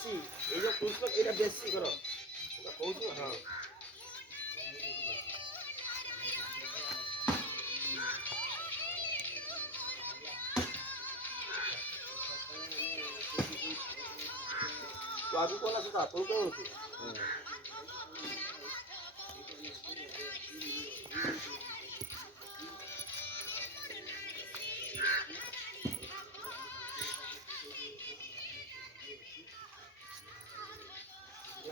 ବେଶୀ ଏଇ ଯୋଉ କହୁଛ ଏଇଟା ବେଶୀ କର କହୁଛୁ ହଁ ତୁ ଆଗକୁ କଣ ଆସୁ ତା ତୁ କଣ ହଉଛୁ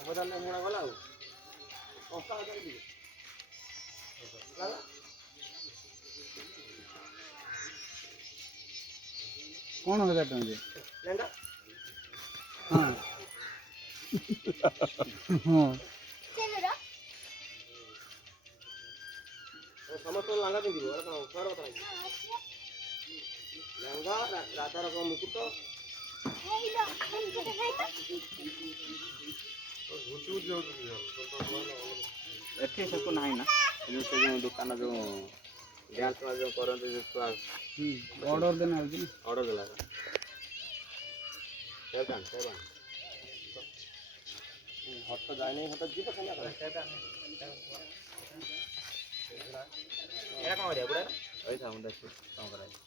ହଜାର ମୁଣା ଗଲା ଆଉ ସଂସ୍ଥା ହଜାର ଯିବେ कौन 1000 टଙ୍କା ଯେ ଲେଙ୍ଗା ହଁ ହଁ ସମସ୍ତଙ୍କୁ ଲାଙ୍ଗା ପିନ୍ଧିବ କଣ ଛୁଆର କଥା ନାହିଁ ଲେଙ୍ଗା ରାଧାର କଣ ମୁକୁଟ ଏଠି ସେକୁ ନାହିଁ ନା ଯୋଉ ସେ ଯୋଉ ଦୋକାନ ଯୋଉ ଡ୍ୟାନ୍ସ ଯୋଉ କରନ୍ତି ଯୋଉ ଛୁଆ ଅର୍ଡର ଦେନା ହଉଛି ଅର୍ଡର ଦେଲା ହଟ ଯାଇନି ହଟ ଯିବ ଏଇଟା କଣ କରିବା ବୁଢ଼ା ପଇସା ମୁଁ ଦେଖି କଣ କରାଯିବ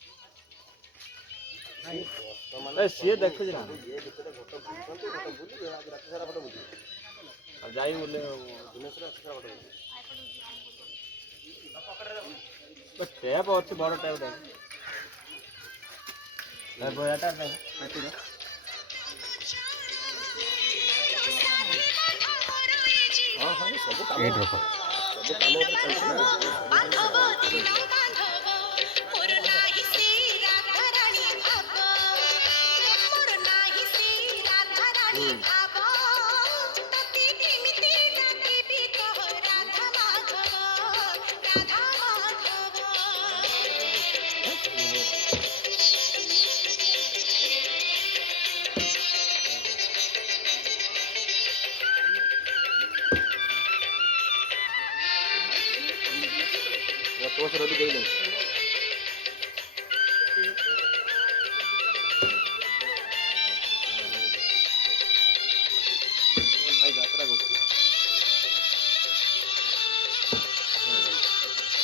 ସିଏ ଦେଖୁଛି ନା ଇଏ ଭିତରେ ଘଟ ବୁଝୁଛନ୍ତି ଘଟ ବୁଝିବେ ଆଜି ରାତି ସାରା ଘଟ ବୁଝିବେ ଆଉ ଯାଇ ବୋଲେ ଦିନେଶ୍ୱର ରାତି ସାରା ଘଟ ବୁଝିବେ ଟେପ୍ ଅଛି ବଡ଼ ଟେପ୍ ବୟାଟା ହଁ ହଁ ସବୁ କାମ ସବୁ କାମ ଉପରେ ଚାଲିଛି ନା